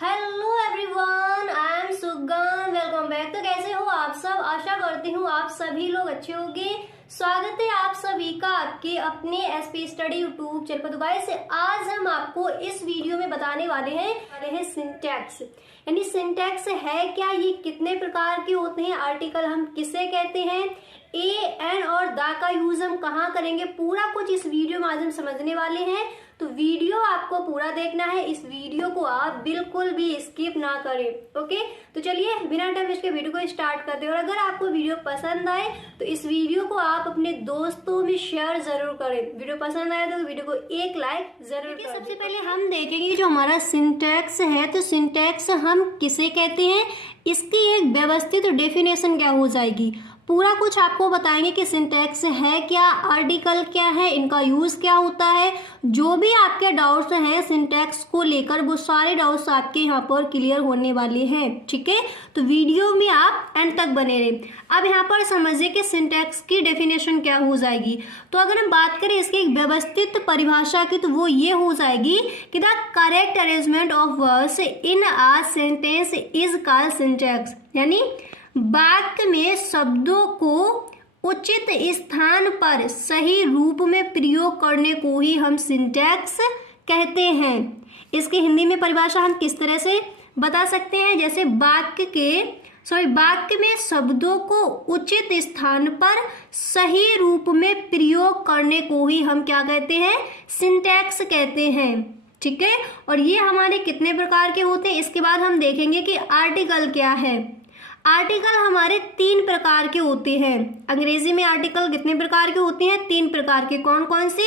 Hello everyone, I am Sugan. Welcome back. तो कैसे हो आप सब? आशा करती हूँ आप सभी लोग अच्छे होंगे। स्वागत है आप सभी का आपके अपने एसपी स्टडी यूट्यूब चैनल पर। गाइस, आज हम आपको इस वीडियो में बताने वाले हैं सिंटैक्स। यानी सिंटैक्स है क्या, ये कितने प्रकार के होते हैं, आर्टिकल हम किसे कहते हैं, ए एन और द का यूज हम कहाँ करेंगे, पूरा कुछ इस वीडियो में आज हम समझने वाले हैं। तो वीडियो आपको पूरा देखना है, इस वीडियो को आप बिल्कुल भी स्किप ना करें। ओके, तो चलिए बिना टाइम वेस्ट के वीडियो को स्टार्ट करते हैं। और अगर आपको वीडियो पसंद आए तो इस वीडियो को आप अपने दोस्तों में शेयर जरूर करें। वीडियो पसंद आया तो वीडियो को एक लाइक जरूर करें। सबसे पहले हम देखेंगे जो हमारा सिंटैक्स है, तो सिंटैक्स हम किसे कहते हैं, इसकी एक व्यवस्थित डेफिनेशन क्या हो जाएगी, पूरा कुछ आपको बताएंगे कि सिंटैक्स है क्या, आर्टिकल क्या है, इनका यूज क्या होता है। जो भी आपके डाउट्स हैं सिंटैक्स को लेकर, वो सारे डाउट्स आपके यहाँ पर क्लियर होने वाले हैं। ठीक है, तो वीडियो में आप एंड तक बने रहें। अब यहाँ पर समझिए कि सिंटैक्स की डेफिनेशन क्या हो जाएगी। तो अगर हम बात करें इसकी एक व्यवस्थित परिभाषा की, तो वो ये हो जाएगी कि the correct arrangement of words in a sentence is called syntax. यानी वाक्य में शब्दों को उचित स्थान पर सही रूप में प्रयोग करने को ही हम सिंटैक्स कहते हैं। इसकी हिंदी में परिभाषा हम किस तरह से बता सकते हैं, जैसे वाक्य में शब्दों को उचित स्थान पर सही रूप में प्रयोग करने को ही हम क्या कहते हैं, सिंटैक्स कहते हैं। ठीक है, और ये हमारे कितने प्रकार के होते हैं, इसके बाद हम देखेंगे कि आर्टिकल क्या है। आर्टिकल हमारे 3 प्रकार के होते हैं। अंग्रेजी में आर्टिकल कितने प्रकार के होते हैं, 3 प्रकार के। कौन कौन से?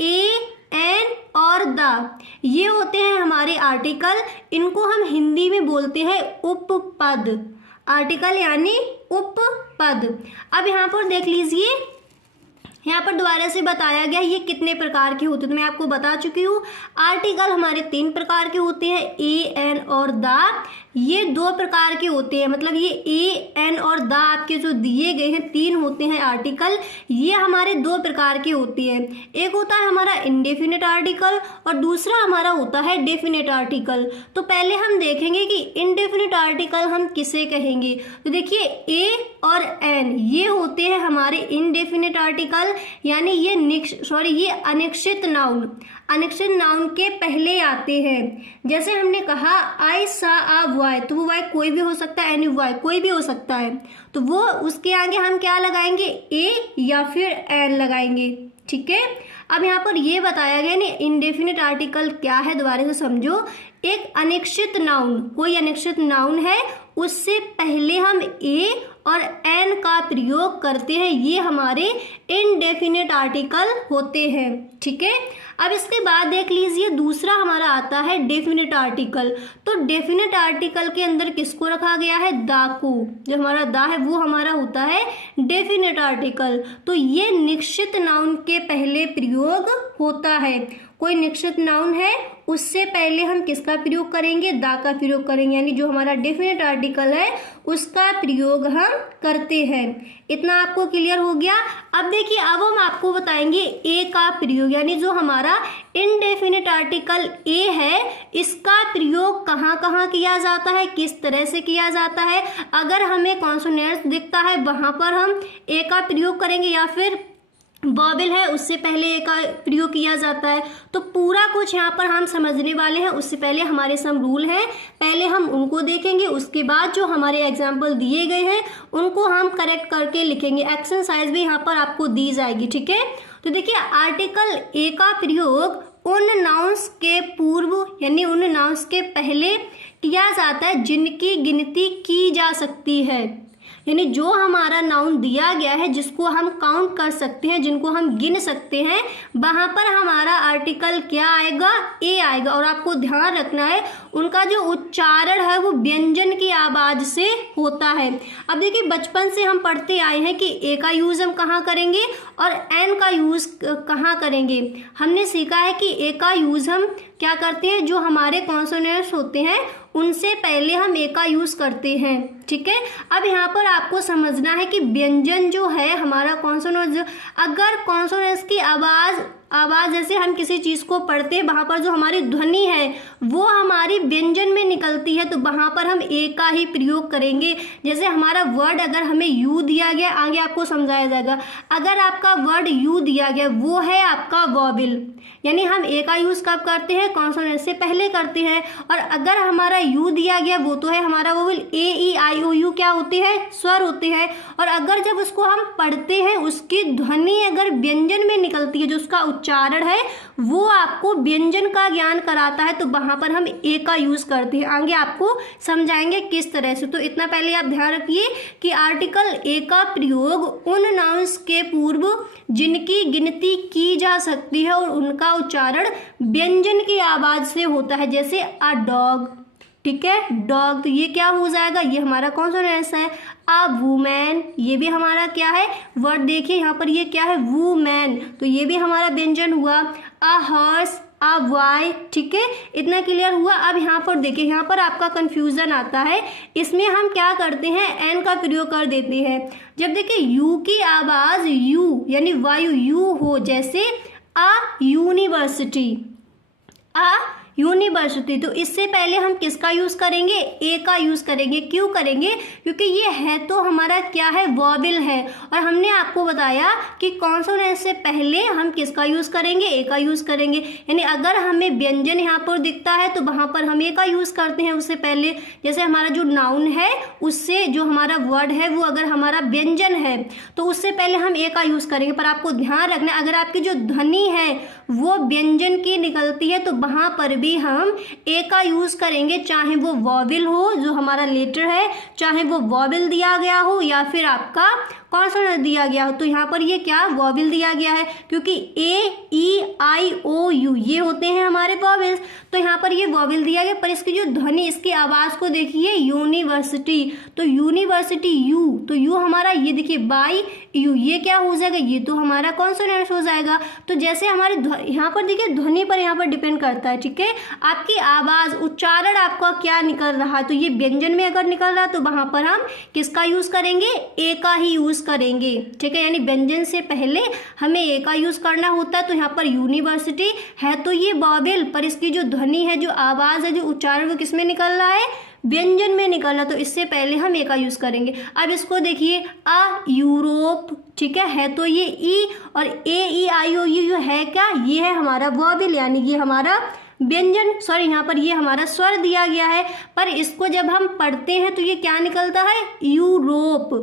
ए, एन और द, ये होते हैं हमारे आर्टिकल। इनको हम हिंदी में बोलते हैं उपपद। आर्टिकल यानी उपपद। अब यहाँ पर देख लीजिए, यहाँ पर दोबारा से बताया गया ये कितने प्रकार के होते हैं, तो मैं आपको बता चुकी हूँ। आर्टिकल हमारे 3 प्रकार के होते हैं, ए, एन और द। ये 2 प्रकार के होते हैं, मतलब ये ए, एन और द आपके जो दिए गए हैं 3 होते हैं आर्टिकल, ये हमारे 2 प्रकार के होते हैं। एक होता है हमारा इंडेफिनिट आर्टिकल और दूसरा हमारा होता है डेफिनिट आर्टिकल। तो पहले हम देखेंगे कि इंडेफिनिट आर्टिकल हम किसे कहेंगे। तो देखिए, ए और एन ये होते हैं हमारे इंडेफिनिट आर्टिकल, यानी ये अनिश्चित नाउन, अनिश्चित नाउन के पहले आते हैं। जैसे हमने कहा आई सा आ वाई, तो वो वाई कोई भी हो सकता है, एनी वाई कोई भी हो सकता है, तो वो उसके आगे हम क्या लगाएंगे, ए या फिर एन लगाएंगे। ठीक है, अब यहाँ पर ये बताया गया नहीं इंडेफिनिट आर्टिकल क्या है, दोबारा से समझो। एक अनिश्चित नाउन, कोई अनिश्चित नाउन है, उससे पहले हम ए और एन का प्रयोग करते हैं, ये हमारे इनडेफिनिट आर्टिकल होते हैं। ठीक है, अब इसके बाद देख लीजिए दूसरा हमारा आता है डेफिनिट आर्टिकल। तो डेफिनिट आर्टिकल के अंदर किसको रखा गया है, द को। जो हमारा द है वो हमारा होता है डेफिनिट आर्टिकल। तो ये निश्चित नाउन के पहले प्रयोग होता है। कोई निश्चित नाउन है उससे पहले हम किसका प्रयोग करेंगे, द का प्रयोग करेंगे, यानी जो हमारा डेफिनिट आर्टिकल है उसका प्रयोग हम करते हैं। इतना आपको क्लियर हो गया। अब देखिए, अब हम आपको बताएंगे ए का प्रयोग, यानी जो हमारा इनडेफिनिट आर्टिकल ए है, इसका प्रयोग कहाँ कहाँ किया जाता है, किस तरह से किया जाता है। अगर हमें कॉन्सोनेंट्स दिखता है वहां पर हम ए का प्रयोग करेंगे, या फिर वॉवेल है उससे पहले ए का प्रयोग किया जाता है। तो पूरा कुछ यहाँ पर हम समझने वाले हैं। उससे पहले हमारे सम रूल हैं, पहले हम उनको देखेंगे, उसके बाद जो हमारे एग्जाम्पल दिए गए हैं उनको हम करेक्ट करके लिखेंगे। एक्सरसाइज भी यहाँ पर आपको दी जाएगी। ठीक है, तो देखिए, आर्टिकल ए का प्रयोग उन नाउन्स के पूर्व यानी उन नाउन्स के पहले किया जाता है जिनकी गिनती की जा सकती है। यानी जो हमारा नाउन दिया गया है, जिसको हम काउंट कर सकते हैं, जिनको हम गिन सकते हैं, वहां पर हमारा आर्टिकल क्या आएगा, ए आएगा। और आपको ध्यान रखना है उनका जो उच्चारण है वो व्यंजन की आवाज से होता है। अब देखिए, बचपन से हम पढ़ते आए हैं कि ए का यूज हम कहाँ करेंगे और एन का यूज कहाँ करेंगे। हमने सीखा है कि ए का यूज हम क्या करते हैं, जो हमारे कॉन्सोनेंट्स होते हैं उनसे पहले हम ए का यूज करते हैं। ठीक है, अब यहाँ पर आपको समझना है कि व्यंजन जो है हमारा कॉन्सोनेंट, अगर कॉन्सोनेंट्स की आवाज आवाज़ जैसे हम किसी चीज़ को पढ़ते हैं, वहाँ पर जो हमारी ध्वनि है वो हमारी व्यंजन में निकलती है, तो वहाँ पर हम ए का ही प्रयोग करेंगे। जैसे हमारा वर्ड अगर हमें यू दिया गया, आगे आपको समझाया जाएगा, अगर आपका वर्ड यू दिया गया वो है आपका वॉवेल, यानी हम ए का यूज़ कब करते हैं, कॉन्सोनेंट से पहले करते हैं। और अगर हमारा यू दिया गया वो तो है हमारा vowel, A E I O you क्या होती है, स्वर होते हैं। और अगर जब उसको हम पढ़ते हैं उसकी ध्वनि अगर व्यंजन में निकलती है, जो उसका उच्चारण है वो आपको व्यंजन का ज्ञान कराता है, तो वहाँ पर हम ए का यूज़ करते हैं। आगे आपको समझाएंगे किस तरह से। तो इतना पहले आप ध्यान रखिए कि आर्टिकल ए का प्रयोग उन नाउन्स के पूर्व जिनकी गिनती की जा सकती है और उनका उच्चारण व्यंजन की आवाज़ से होता है, जैसे अ डॉग, ठीक है, डॉग, तो ये क्या हो जाएगा, ये हमारा कॉन्सोनेंट्स है। अ वुमेन, ये भी हमारा क्या है वर्ड, देखिए यहाँ पर ये क्या है वुमेन, तो ये भी हमारा व्यंजन हुआ। अ हॉर्स, अ वाई, ठीक है, इतना क्लियर हुआ। अब यहाँ पर देखिए, यहाँ पर आपका कंफ्यूजन आता है, इसमें हम क्या करते हैं एन का प्रयोग कर देते हैं। जब देखिए यू की आवाज़ यू यानी वायु यू हो, जैसे अ यूनिवर्सिटी, अ यूनिवर्सिटी, तो इससे पहले हम किसका यूज़ करेंगे, ए का यूज़ करेंगे। क्यों करेंगे, क्योंकि ये है तो हमारा क्या है वॉवेल है, और हमने आपको बताया कि कॉन्सोनेंट से पहले हम किसका यूज़ करेंगे, ए का यूज़ करेंगे। यानी अगर हमें व्यंजन यहाँ पर दिखता है तो वहाँ पर हम ए का यूज़ करते हैं उससे पहले। जैसे हमारा जो नाउन है उससे जो हमारा वर्ड है वो अगर हमारा व्यंजन है तो उससे पहले हम ए का यूज़ करेंगे। पर आपको ध्यान रखना, अगर आपकी जो ध्वनि है वो व्यंजन की निकलती है तो वहाँ पर भी हम ए का यूज़ करेंगे, चाहे वो वॉवेल हो जो हमारा लेटर है, चाहे वो वॉवेल दिया गया हो या फिर आपका कॉन्सोनेंट दिया गया हो। तो यहाँ पर ये क्या वॉवेल दिया गया है, क्योंकि ए ई आई ओ यू ये होते हैं हमारे वॉवेल्स, तो यहाँ पर ये वॉवेल दिया गया। पर इसकी जो ध्वनि, इसकी आवाज़ को देखिए यूनिवर्सिटी, तो यूनिवर्सिटी यू, तो यू हमारा ये देखिए बाई यू, ये क्या हो जाएगा, ये तो हमारा कॉन्सोनेंट हो जाएगा। तो जैसे हमारे यहाँ पर देखिए ध्वनि पर यहाँ पर डिपेंड करता है, ठीक है, आपकी आवाज़ उच्चारण आपका क्या निकल रहा है। तो ये व्यंजन में अगर निकल रहा है तो वहाँ पर हम किसका यूज़ करेंगे, ए का ही यूज़ करेंगे, ठीक है। यानी व्यंजन से पहले हमें ए का यूज़ करना होता है। तो यहाँ पर यूनिवर्सिटी है तो ये वॉवेल, पर इसकी जो ध्वनि है, जो आवाज़ है, जो उच्चारण वो किस में निकल रहा है, व्यंजन में निकल रहा, तो इससे पहले हम ए का यूज़ करेंगे। अब इसको देखिए अ यूरोप, ठीक है तो ये ई, और ए ई आई ओ यू है क्या, ये है हमारा वॉवेल, यानी ये हमारा व्यंजन, सॉरी यहाँ पर ये हमारा स्वर दिया गया है। पर इसको जब हम पढ़ते हैं तो ये क्या निकलता है, यूरोप,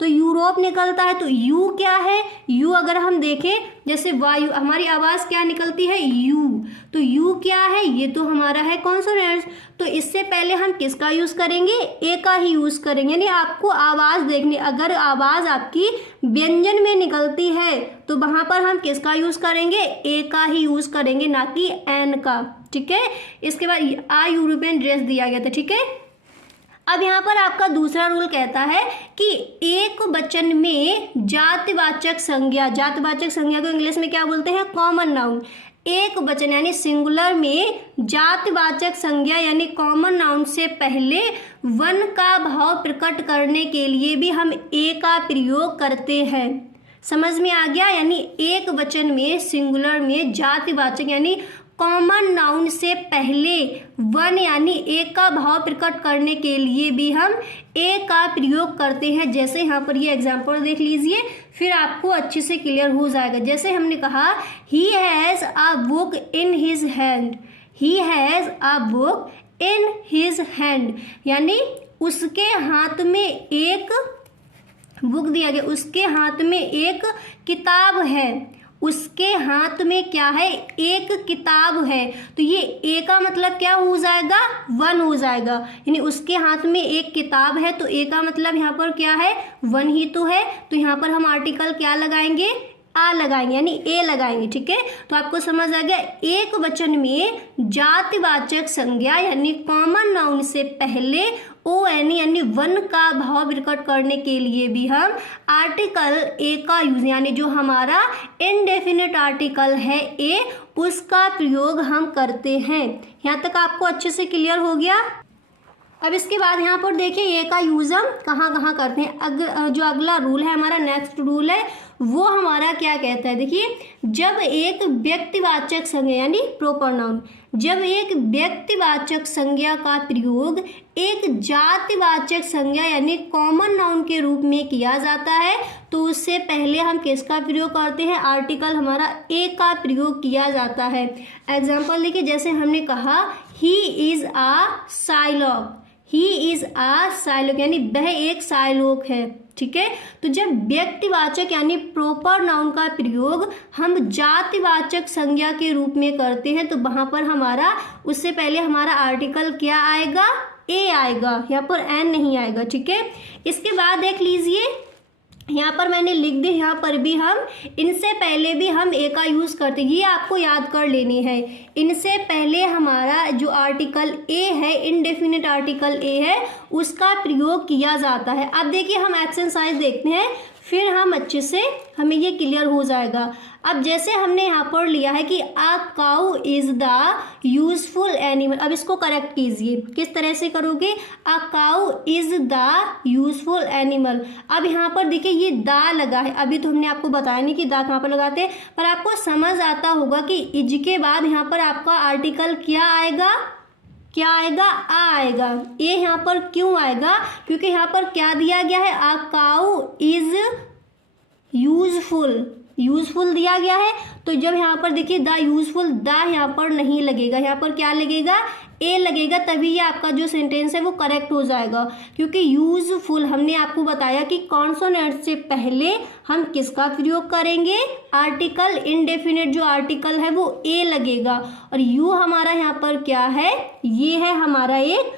तो यूरोप निकलता है। तो यू क्या है, यू अगर हम देखें जैसे वायु, हमारी आवाज़ क्या निकलती है यू, तो यू क्या है, ये तो हमारा है कॉन्सोनेंट्स। तो इससे पहले हम किसका यूज़ करेंगे, ए का ही यूज़ करेंगे। यानी आपको आवाज़ देखनी, अगर आवाज़ आपकी व्यंजन में निकलती है तो वहाँ पर हम किसका यूज़ करेंगे, ए का ही यूज़ करेंगे, ना कि एन का, ठीक है। इसके बाद आ यूरोपियन ड्रेस दिया गया था, ठीक है। अब यहाँ पर आपका दूसरा रूल कहता है कि एक वचन में जातिवाचक संज्ञा, जातिवाचक संज्ञा को इंग्लिश में क्या बोलते हैं, कॉमन नाउन। एक वचन यानी सिंगुलर में जातिवाचक संज्ञा यानी कॉमन नाउन से पहले वन का भाव प्रकट करने के लिए भी हम ए का प्रयोग करते हैं। समझ में आ गया, यानी एक वचन में सिंगुलर में जातिवाचक यानी कॉमन नाउन से पहले वन यानी एक का भाव प्रकट करने के लिए भी हम ए का प्रयोग करते हैं। जैसे यहाँ पर ये एग्जाम्पल देख लीजिए, फिर आपको अच्छे से क्लियर हो जाएगा। जैसे हमने कहा he has a book in his hand, he has a book in his hand, यानी उसके हाथ में एक बुक दिया गया, उसके हाथ में एक किताब है, उसके हाथ में क्या है, एक किताब है। तो ये ए का मतलब क्या हो जाएगा, वन हो जाएगा, यानी उसके हाथ में एक किताब है, तो ए का मतलब यहाँ पर क्या है, वन ही तो है। तो यहाँ पर हम आर्टिकल क्या लगाएंगे, आ लगाएंगे, यानी ए लगाएंगे, ठीक है। तो आपको समझ आ गया, एक वचन में जातिवाचक संज्ञा यानी कॉमन नाउन से पहले ओ एन यानी वन का भाव प्रकट करने के लिए भी हम आर्टिकल ए का यूज, यानी जो हमारा इनडेफिनेट आर्टिकल है ए, उसका प्रयोग हम करते हैं। यहाँ तक आपको अच्छे से क्लियर हो गया। अब इसके बाद यहाँ पर देखिए ए का यूज हम कहाँ कहाँ करते हैं। जो अगला रूल है हमारा, नेक्स्ट रूल है, वो हमारा क्या कहता है, देखिए जब एक व्यक्तिवाचक संज्ञा यानी प्रोपर नाउन, जब एक व्यक्तिवाचक संज्ञा का प्रयोग एक जातिवाचक संज्ञा यानी कॉमन नाउन के रूप में किया जाता है तो उससे पहले हम किसका प्रयोग करते हैं, आर्टिकल हमारा ए का प्रयोग किया जाता है। एग्जाम्पल देखिए, जैसे हमने कहा he is a Shylock, he is a Shylock यानी वह एक साइलोक है, ठीक है। तो जब व्यक्तिवाचक यानी प्रॉपर नाउन का प्रयोग हम जातिवाचक संज्ञा के रूप में करते हैं तो वहां पर हमारा उससे पहले हमारा आर्टिकल क्या आएगा, ए आएगा, यहाँ पर एन नहीं आएगा, ठीक है। इसके बाद देख लीजिए यहाँ पर मैंने लिख दी, यहाँ पर भी हम इनसे पहले भी हम ए का यूज़ करते हैं, ये आपको याद कर लेनी है। इनसे पहले हमारा जो आर्टिकल ए है, इनडेफिनिट आर्टिकल ए है, उसका प्रयोग किया जाता है। अब देखिए हम एक्सरसाइज देखते हैं, फिर हम अच्छे से हमें ये क्लियर हो जाएगा। अब जैसे हमने यहाँ पर लिया है कि a cow is the useful animal, अब इसको करेक्ट कीजिए, किस तरह से करोगे, a cow is the useful animal. अब यहाँ पर देखिए ये दा लगा है, अभी तो हमने आपको बताया नहीं कि दा कहाँ पर लगाते हैं, पर आपको समझ आता होगा कि इज के बाद यहाँ पर आपका आर्टिकल क्या आएगा, क्या आएगा, आ आएगा। ये यहाँ पर क्यों आएगा, क्योंकि यहाँ पर क्या दिया गया है, a cow is useful, useful दिया गया है। तो जब यहाँ पर देखिए द यूजफुल, द यहाँ पर नहीं लगेगा, यहाँ पर क्या लगेगा, ए लगेगा, तभी ये आपका जो सेंटेंस है वो करेक्ट हो जाएगा। क्योंकि यूजफुल हमने आपको बताया कि कॉन्सोनेंट से पहले हम किसका प्रयोग करेंगे, आर्टिकल, इनडेफिनिट जो आर्टिकल है वो ए लगेगा, और यू हमारा यहाँ पर क्या है, ये है हमारा एक,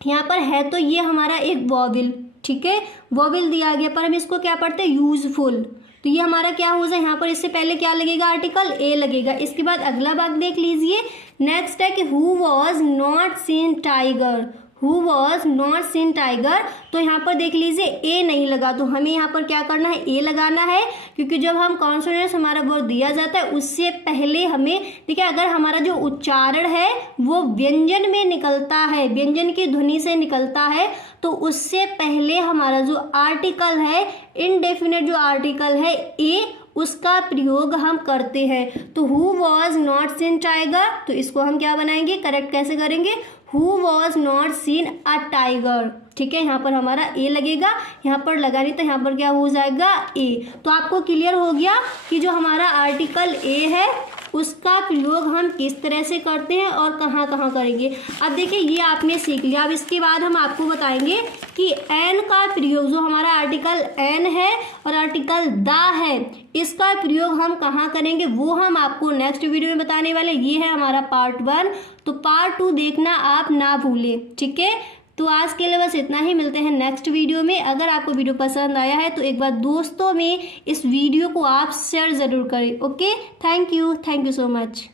यहाँ पर है तो ये हमारा एक वॉवेल, ठीक है, वॉवेल दिया गया, पर हम इसको क्या पढ़ते हैं, यूजफुल। तो ये हमारा क्या हो जाए, यहाँ पर इससे पहले क्या लगेगा, आर्टिकल ए लगेगा। इसके बाद अगला भाग देख लीजिए, नेक्स्ट है कि who was not seen tiger, who was not seen tiger. तो यहाँ पर देख लीजिए ए नहीं लगा, तो हमें यहाँ पर क्या करना है, ए लगाना है, क्योंकि जब हम कॉन्सोनेंट्स हमारा वर्ड दिया जाता है उससे पहले हमें, देखिए अगर हमारा जो उच्चारण है वो व्यंजन में निकलता है, व्यंजन की ध्वनि से निकलता है, तो उससे पहले हमारा जो आर्टिकल है, इनडेफिनिट जो आर्टिकल है ए, उसका प्रयोग हम करते हैं। तो who was not seen tiger, तो इसको हम क्या बनाएंगे, करेक्ट कैसे करेंगे, who was not seen a tiger, ठीक है। यहाँ पर हमारा ए लगेगा, यहाँ पर लगा नहीं तो यहाँ पर क्या हो जाएगा, ए। तो आपको क्लियर हो गया कि जो हमारा आर्टिकल ए है उसका प्रयोग हम किस तरह से करते हैं और कहाँ कहाँ करेंगे। अब देखिए ये आपने सीख लिया। अब इसके बाद हम आपको बताएंगे कि एन का प्रयोग, जो हमारा आर्टिकल एन है और आर्टिकल द है, इसका प्रयोग हम कहाँ करेंगे वो हम आपको नेक्स्ट वीडियो में बताने वाले। ये है हमारा पार्ट 1, तो पार्ट 2 देखना आप ना भूलें, ठीक है। तो आज के लिए बस इतना ही, मिलते हैं नेक्स्ट वीडियो में। अगर आपको वीडियो पसंद आया है तो एक बार दोस्तों में इस वीडियो को आप शेयर ज़रूर करें। Okay, thank you so much.